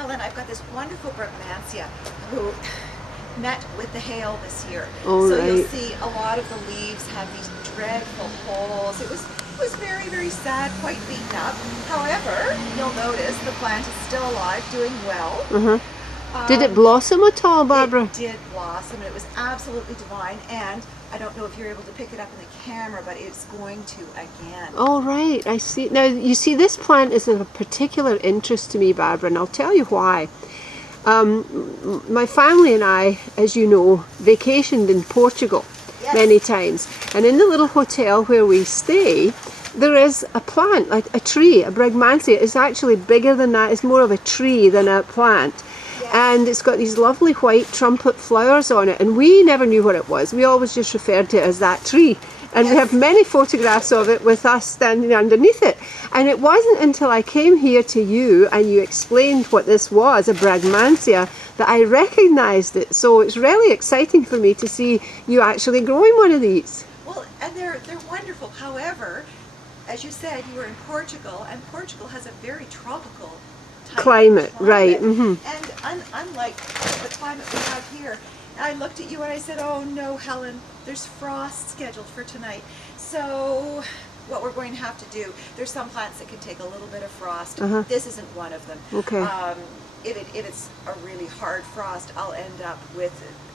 Helen, I've got this wonderful Brugmansia who met with the hail this year. Oh, so right. You'll see a lot of the leaves have these dreadful holes. It was very, very sad, quite beaten up. However, you'll notice the plant is still alive, doing well. Did it blossom at all, Barbara? It did blossom. It was absolutely divine, and I don't know if you're able to pick it up in the camera, but it's going to again. Oh, right, I see. Now, you see, this plant is of a particular interest to me, Barbara, and I'll tell you why. My family and I, as you know, vacationed in Portugal many times, and in the little hotel where we stay, there is a plant, like a tree, a Brugmansia. It's actually bigger than that. It's more of a tree than a plant. And it's got these lovely white trumpet flowers on it, and we never knew what it was. We always just referred to it as that tree, and we have many photographs of it with us standing underneath it. And it wasn't until I came here to you and you explained what this was, a Brugmansia, that I recognized it. So it's really exciting for me to see you actually growing one of these. Well, and they're wonderful. However, as you said, you were in Portugal, and Portugal has a very tropical climate. Right. And unlike the climate we have here, I looked at you and I said, oh no, Helen, there's frost scheduled for tonight. So what we're going to have to do, there's some plants that can take a little bit of frost. This isn't one of them. Okay. If it's a really hard frost, I'll end up with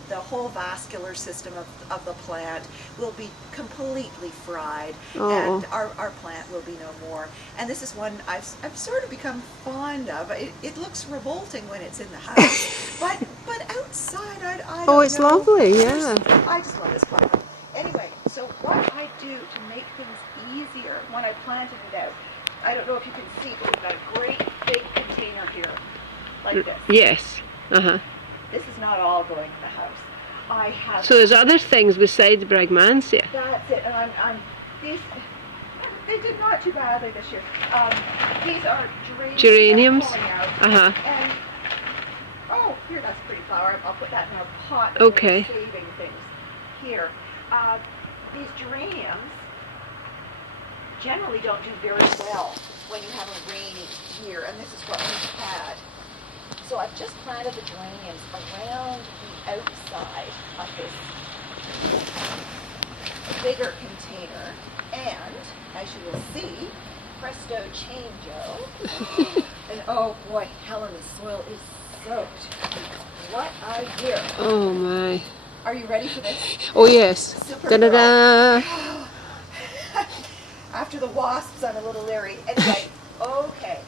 the whole vascular system of the plant will be completely fried, and our plant will be no more. And this is one I've sort of become fond of. It looks revolting when it's in the house, but outside I don't it's know. lovely, yeah. I just love this plant. Anyway, so what I do to make things easier when I planted it out, I don't know if you can see, but we've got a great big container here, like this. Yes. This is not all going to the house. I have. So there's other things besides Brugmansia. That's it, and these. They did not too badly this year. These are geraniums. And oh, here, that's a pretty flower. I'll put that in our pot. Okay. Saving things here. These geraniums generally don't do very well when you have a rainy year, and this is what we've had. So I've just planted the geraniums around the outside of this bigger container, and as you will see, presto changeo, and oh boy, Helen, the soil is soaked. What I hear. Oh my. Are you ready for this? Oh yes. Super Da da da. After the wasps, I'm a little leery. Anyway, okay.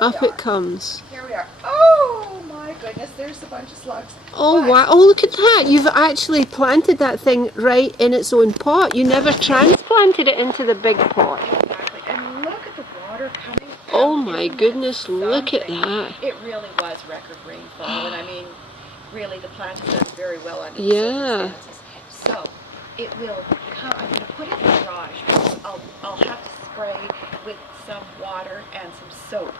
Up it comes. Here we are. Oh my goodness, there's a bunch of slugs. Oh wow, oh look at that. You've actually planted that thing right in its own pot. You never transplanted it into the big pot. Exactly, and look at the water coming out. Oh my goodness, look at that. It really was record rainfall, and I mean, really the plant has done very well under the circumstances. So, it will come, I'm going to put it in the garage, because I'll have to spray with some water and some soap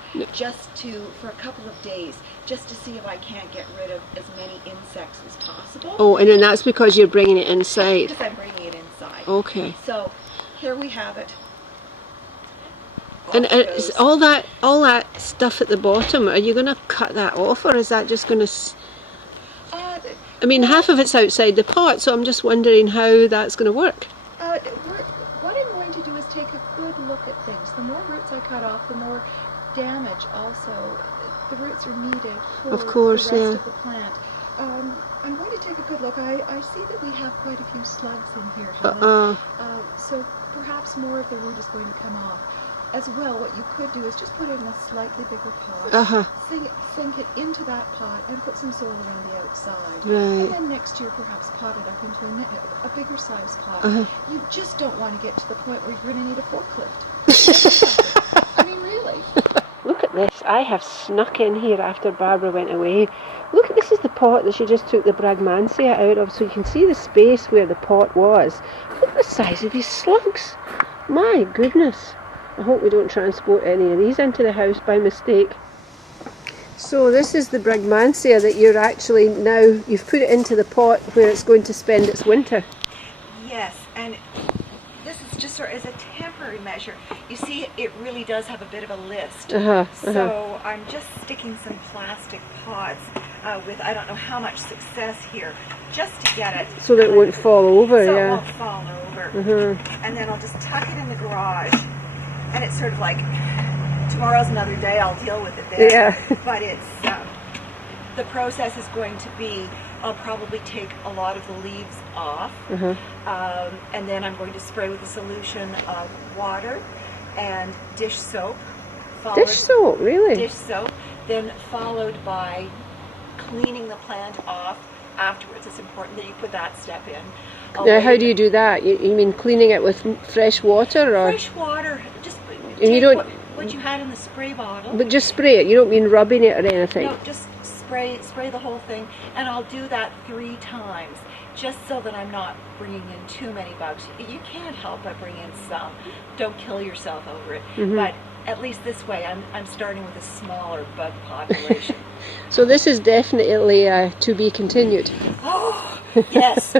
for a couple of days, just to see if I can't get rid of as many insects as possible. Oh, and then that's because you're bringing it inside. Because I'm bringing it inside. Okay. So here we have it. And all that stuff at the bottom, are you going to cut that off, or is that just going to... I mean, half of it's outside the pot, so I'm just wondering how that's going to work. What I'm going to do is take a good look at things. The more roots I cut off, the more damage also. The roots are needed for the rest of the plant. I'm going to take a good look. I see that we have quite a few slugs in here, Helen. So perhaps more of the root is going to come off. As well, what you could do is just put it in a slightly bigger pot, sink it into that pot, and put some soil around the outside. Right. And then next year, perhaps pot it up into a bigger size pot. You just don't want to get to the point where you're going to need a forklift. I mean, really. Look at this. I have snuck in here after Barbara went away. Look, this is the pot that she just took the Brugmansia out of, so you can see the space where the pot was. Look at the size of these slugs. My goodness. I hope we don't transport any of these into the house by mistake. So this is the Brugmansia that you're actually now, you've put it into the pot where it's going to spend its winter. Yes, and this is just as a temporary measure. You see, it really does have a bit of a list. So I'm just sticking some plastic pots with I don't know how much success here, just to get it. So that it won't fall over, so yeah. it won't fall over. And then I'll just tuck it in the garage. And it's sort of like, tomorrow's another day, I'll deal with it then. Yeah. But it's, the process is going to be, I'll probably take a lot of the leaves off, and then I'm going to spray with a solution of water and dish soap. Dish soap, really? Dish soap, then followed by cleaning the plant off afterwards. It's important that you put that step in. Now, how do you do that? You mean cleaning it with fresh water, or? Fresh water, just and you don't, what you had in the spray bottle. But just spray it, you don't mean rubbing it or anything? No, just spray the whole thing, and I'll do that 3 times, just so that I'm not bringing in too many bugs. You can't help but bring in some. Don't kill yourself over it, but at least this way I'm starting with a smaller bug population. So this is definitely to be continued. Oh, yes.